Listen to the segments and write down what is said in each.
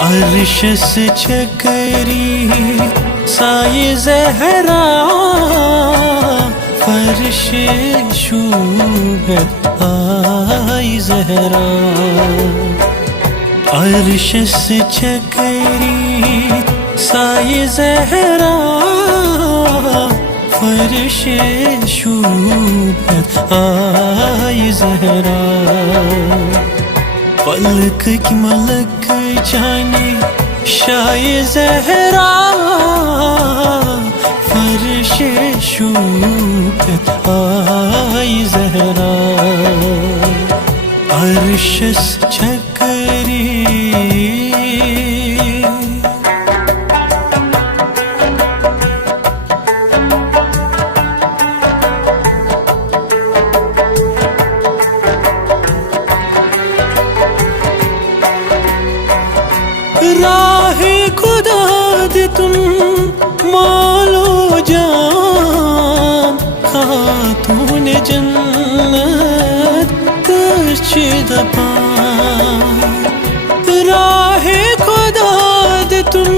عرشس چکری سایه زهرا فرش شوبت آی زهرا عرشس چکری سایه زهرا فرش شوبت آی زهرا فلک کی ملک جانی شای زهرا فرش شوبت آی زهرا عرشس چکری راہ خدا دے تم مالو جان خاتون جنت ترچ دپان راہ خدا دے تم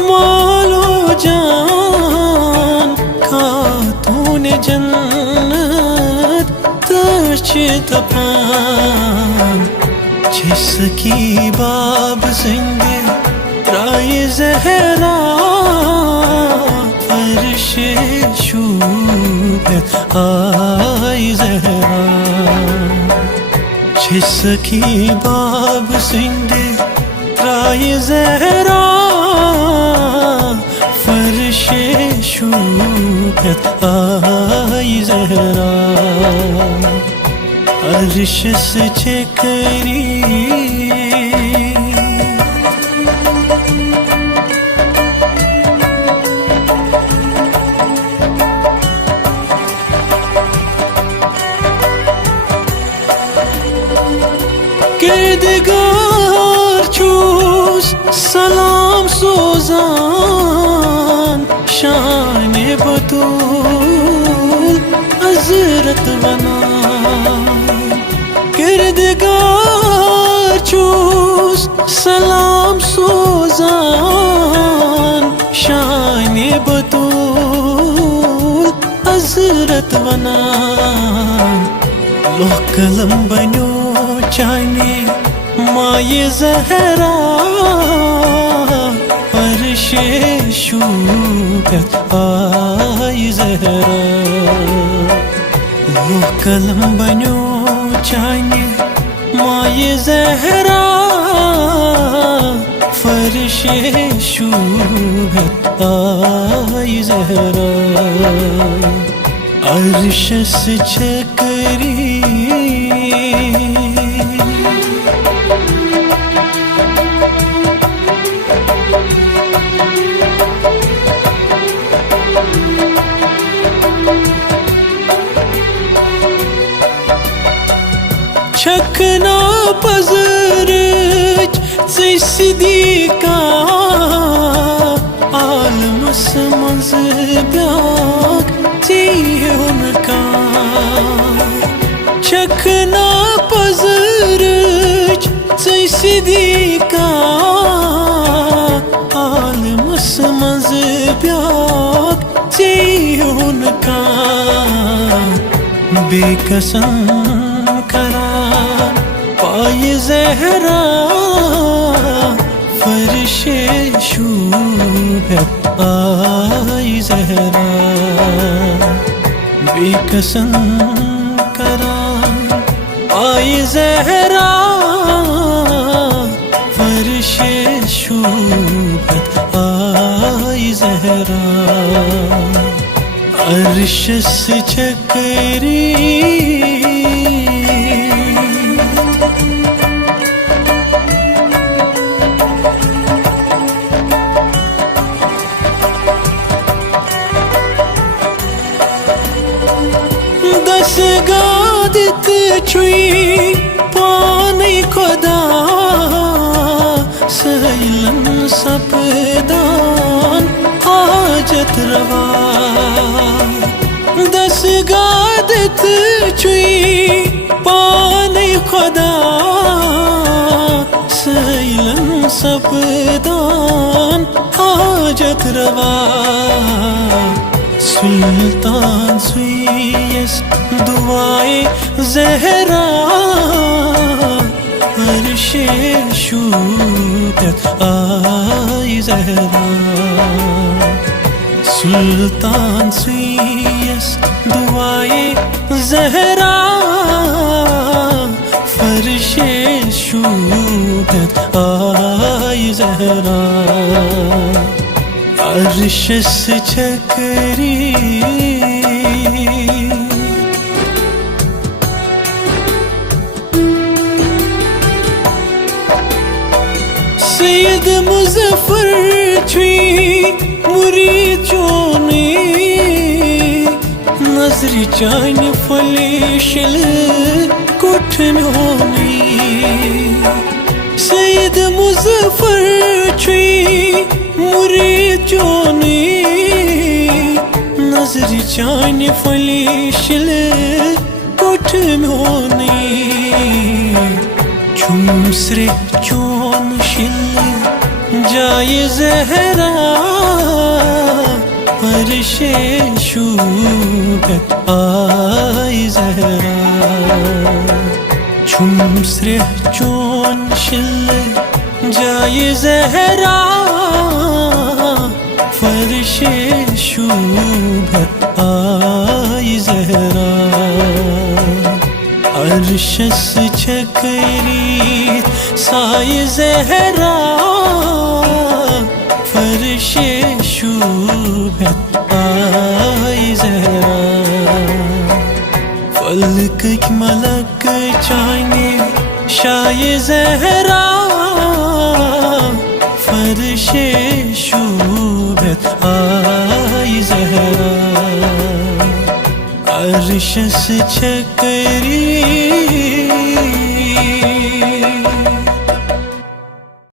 مالو جان خاتون جنت ترچ دپان جس کی باب زندے رائے زہرا فرش شوبت آئی زہرا جس کی باب زندے رائے زہرا فرش شوبت آئی زہرا عرشس چکری کردگار چوس سلام سوزان شان بطول حضرت بنا کردگار چوس سلام سوزان شان بطول حضرت بنا لوح قلم بنو چانے مائے زہرا فرش شوبت آئی زہرا لوح قلم بنو چانے مائے زہرا فرش شوبت آئی زہرا عرشس چکری چھکنا پزرچ ژے صدیقہ عالمس منٛز بیاکھ ژے ہُنکا چھکنا پزرچ ژے صدیقہ عالمس منٛز بیاکھ ژے ہُنکا بے قسم کران پائے زہرا فرش شوبت آئی زہرا بے قسم کران پائے زہرا فرش شوبت آئی زہرا عرشس چکری دستگادت چوی پانی خدا سیلن سپدان حاجت روا دستگادت چوی پانی خدا ایلن سپدان حاجت روا سلطان سویس دعائے زہرا عرش شوکت آئی زہرا سلطان سویس دعائے زہرا فرش شوکت آئی زہرا عرش سے چھکری سید مظفر چھوئی مرید چونی نظر چان فلیشل کٹھ میونی سید مظفر چھوئی مرید چونی نظر چان فلیشل کٹھ میونی چھمسر چون شل جائے زہرا فرش شوکت آئی زہرا چھمسر چون شل جائے زہرا فرش شوکت آئی زہرا عرش سے چھکری سائے زہرا فرش شوبت آئی زہرا فلک ملک چانے شائے زہرا فرش شوبت آئی زہرا عرش سے چھکری